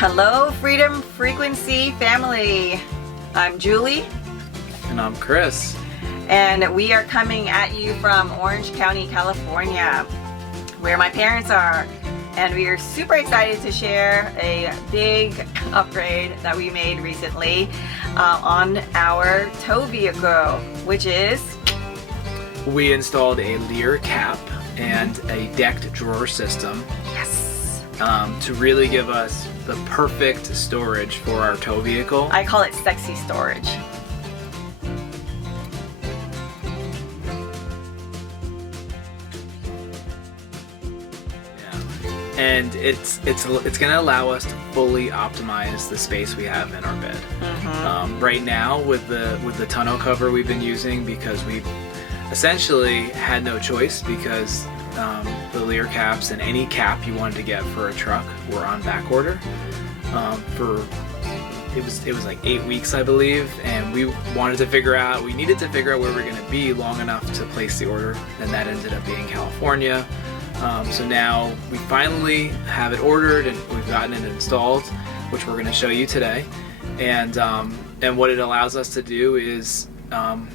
Hello, Freedom Frequency family. I'm Julie. And I'm Chris. And we are coming at you from Orange County, California, where my parents are. And we are super excited to share a big upgrade that we made recently on our tow vehicle, which is... We installed a Leer cap and a decked drawer system. Yes. To really give us the perfect storage for our tow vehicle. I call it sexy storage. And it's going to allow us to fully optimize the space we have in our bed. Mm-hmm. Right now with the tonneau cover we've been using, because we essentially had no choice, because the Leer caps and any cap you wanted to get for a truck were on back order. It was like 8 weeks, I believe, and we needed to figure out where we were going to be long enough to place the order, and that ended up being California. So now we finally have it ordered and we've gotten it installed, which we're going to show you today. And what it allows us to do is,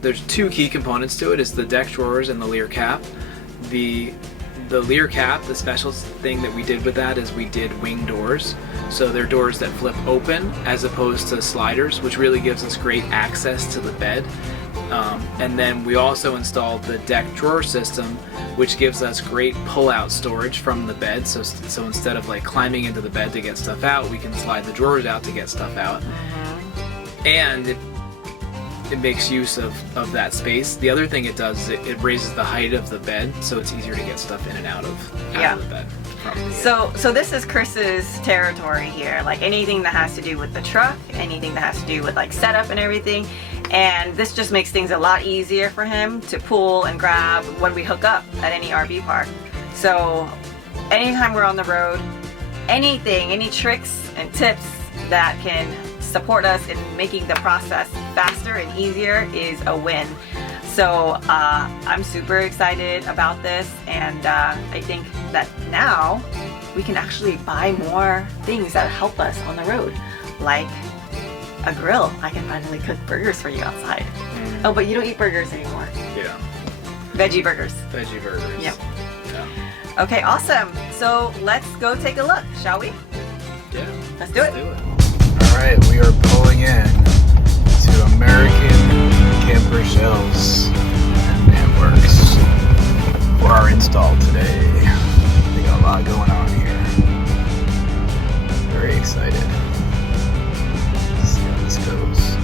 there's two key components to it. It's the deck drawers and the Leer cap. The Leer cap, the special thing that we did with that is we did wing doors. So they're doors that flip open as opposed to sliders, which really gives us great access to the bed. And then we also installed the deck drawer system, which gives us great pull-out storage from the bed. So instead of like climbing into the bed to get stuff out, we can slide the drawers out to get stuff out. Mm-hmm. And it makes use of that space. The other thing it does is it raises the height of the bed, so it's easier to get stuff in and out of the bed. So this is Chris's territory here, like anything that has to do with the truck, anything that has to do with like setup and everything. And this just makes things a lot easier for him to pull and grab when we hook up at any RV park. So anytime we're on the road, anything, any tricks and tips that can support us in making the process faster and easier is a win. So I'm super excited about this, and I think that now we can actually buy more things that help us on the road, like a grill. I can finally cook burgers for you outside. Oh, but you don't eat burgers anymore. Yeah. Veggie burgers. Veggie burgers. Yep. Yeah. Okay, awesome. So let's go take a look, shall we? Yeah. Let's do it. Alright, we are pulling in to American Camper Shells and Manworks for our install today. We got a lot going on here. Very excited. Let's see how this goes.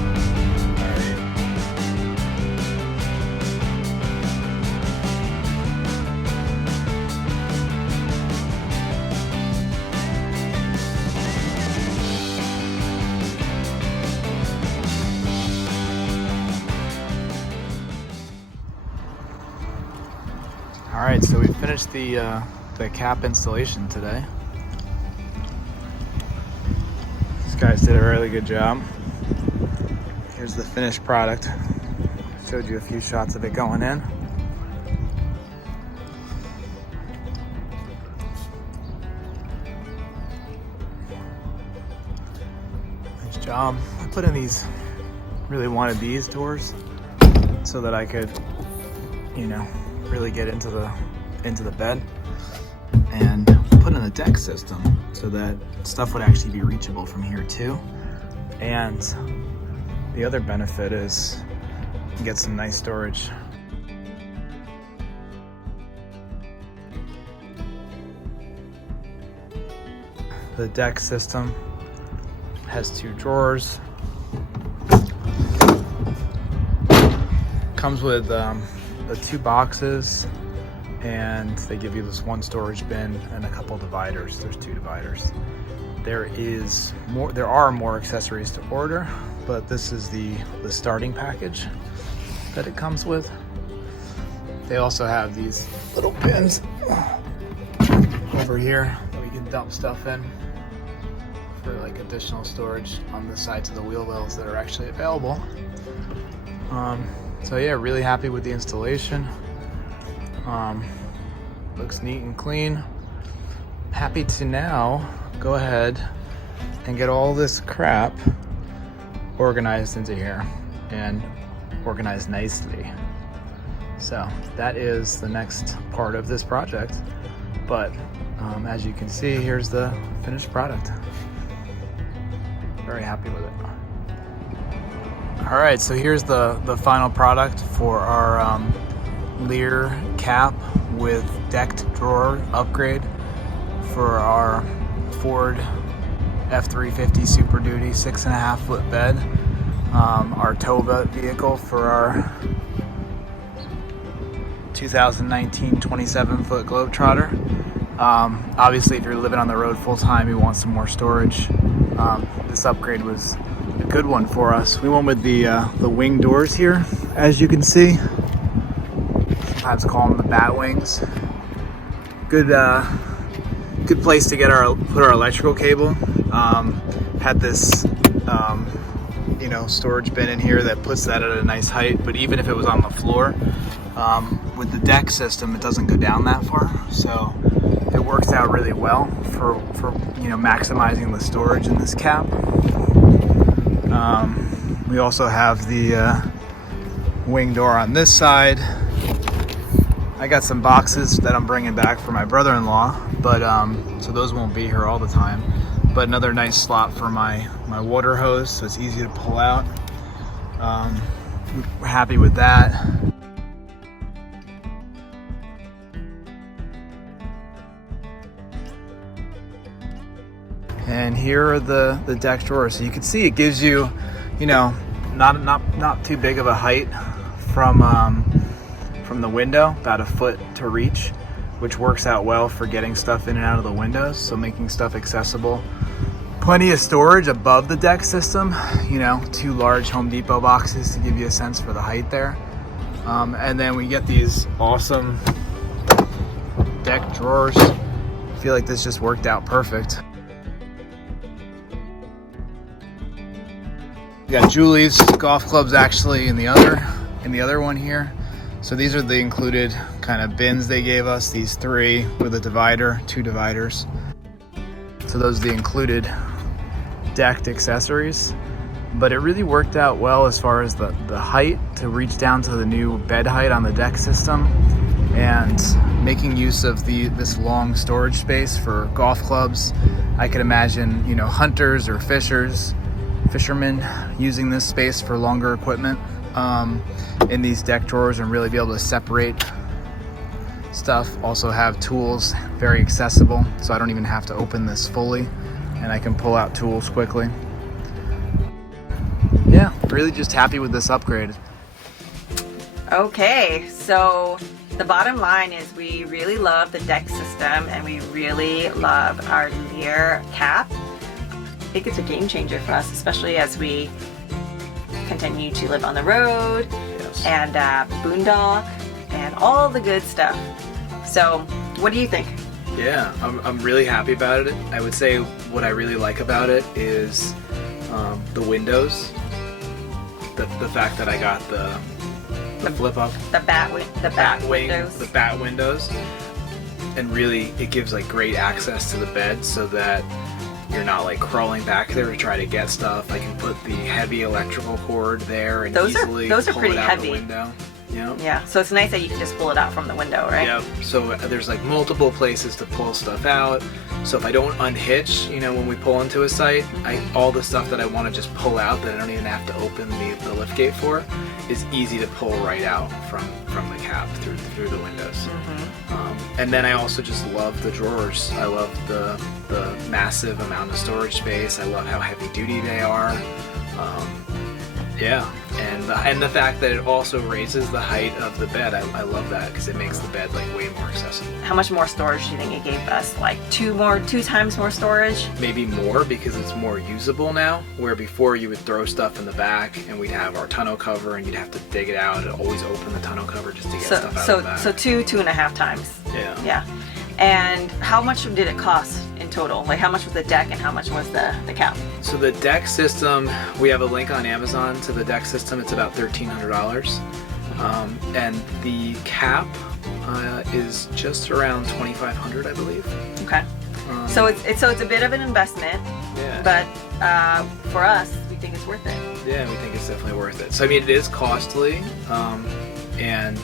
Alright, so we finished the cap installation today. These guys did a really good job. Here's the finished product. Showed you a few shots of it going in. Nice job. I put in these, really wanted these doors so that I could, really get into the bed, and put in a deck system so that stuff would actually be reachable from here too. And the other benefit is you get some nice storage. The deck system has 2 drawers. Comes with the 2 boxes, and they give you this 1 storage bin and a couple dividers. There's 2 dividers. There are more accessories to order, but this is the starting package that it comes with. They also have these little bins over here that we can dump stuff in for like additional storage on the sides of the wheel wells that are actually available. So yeah, really happy with the installation. Looks neat and clean. Happy to now go ahead and get all this crap organized into here and organized nicely. So that is the next part of this project. But as you can see, here's the finished product. Very happy with it. All right, so here's the final product for our Leer cap with decked drawer upgrade for our Ford F350 Super Duty 6.5 foot bed. Our tow vehicle for our 2019 27 foot Globetrotter. Obviously, if you're living on the road full time, you want some more storage. This upgrade was a good one for us. We went with the wing doors here, as you can see. Sometimes call them the bat wings. Good place to get put our electrical cable. Had this storage bin in here that puts that at a nice height. But even if it was on the floor, with the deck system, it doesn't go down that far. So it works out really well for maximizing the storage in this cap. We also have the wing door on this side. I got some boxes that I'm bringing back for my brother-in-law, but so those won't be here all the time. But another nice slot for my water hose, so it's easy to pull out. We're happy with that. And here are the deck drawers. So you can see it gives you, not too big of a height from the window, about a foot to reach, which works out well for getting stuff in and out of the windows, so making stuff accessible. Plenty of storage above the deck system, 2 large Home Depot boxes to give you a sense for the height there. And then we get these awesome deck drawers. I feel like this just worked out perfect. We got Julie's golf clubs actually in the other one here. So these are the included kind of bins they gave us, these 3 with a divider, 2 dividers. So those are the included decked accessories. But it really worked out well as far as the height to reach down to the new bed height on the deck system, and making use of this long storage space for golf clubs. I could imagine, hunters or fishermen using this space for longer equipment in these deck drawers, and really be able to separate stuff. Also have tools, very accessible, so I don't even have to open this fully, and I can pull out tools quickly. Yeah, really just happy with this upgrade. Okay, so the bottom line is we really love the deck system, and we really love our Leer cap. I think it's a game changer for us, especially as we continue to live on the road. Yes. And boondock and all the good stuff. So what do you think? Yeah, I'm really happy about it. I would say what I really like about it is the windows. The fact that I got the flip up, the bat windows. The bat windows, and really it gives like great access to the bed, so that you're not like crawling back there to try to get stuff. I can put the heavy electrical cord there and easily those are pull pretty it out heavy. the window. Yep. Yeah, so it's nice that you can just pull it out from the window, right? Yep. So there's like multiple places to pull stuff out. So if I don't unhitch, when we pull into a site, all the stuff that I want to just pull out that I don't even have to open the lift gate for is easy to pull right out from the cap through the windows. Mm-hmm. And then I also just love the drawers. I love the massive amount of storage space. I love how heavy duty they are. Yeah, and the fact that it also raises the height of the bed. I love that, because it makes the bed like way more accessible. How much more storage do you think it gave us? Like two times more storage? Maybe more, because it's more usable now, where before you would throw stuff in the back and we'd have our tonneau cover and you'd have to dig it out and always open the tonneau cover just to get stuff out of the back. So 2.5 times. Yeah. Yeah. And how much did it cost in total? Like how much was the deck and how much was the cap? So the deck system, we have a link on Amazon to the deck system. It's about $1,300. And the cap is just around $2,500, I believe. Okay. So it's a bit of an investment. Yeah. But for us, we think it's worth it. Yeah, we think it's definitely worth it. So I mean, it is costly, and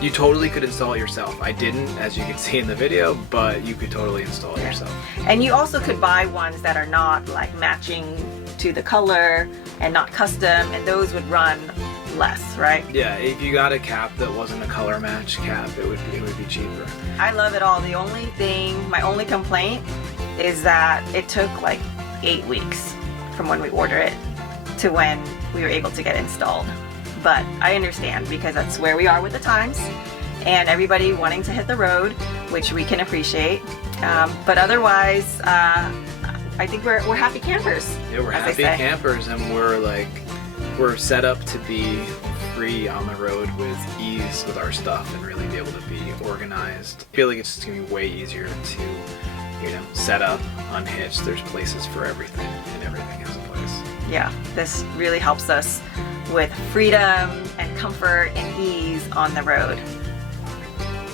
you totally could install it yourself. I didn't, as you can see in the video, but you could totally install it yourself. And you also could buy ones that are not like matching to the color and not custom, and those would run less, right? Yeah, if you got a cap that wasn't a color match cap, it would be cheaper. I love it all. The only thing, my only complaint is that it took like 8 weeks from when we order it to when we were able to get installed. But I understand because that's where we are with the times and everybody wanting to hit the road, which we can appreciate. But otherwise, I think we're happy campers. Yeah, we're happy campers, and we're set up to be free on the road with ease with our stuff and really be able to be organized. I feel like it's just gonna be way easier to, you know, set up, unhitch. There's places for everything, and everything has a place. Yeah, this really helps us with freedom and comfort and ease on the road.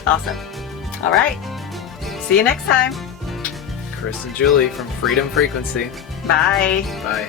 Awesome. All right. See you next time. Chris and Julie from Freedom Frequency. Bye. Bye.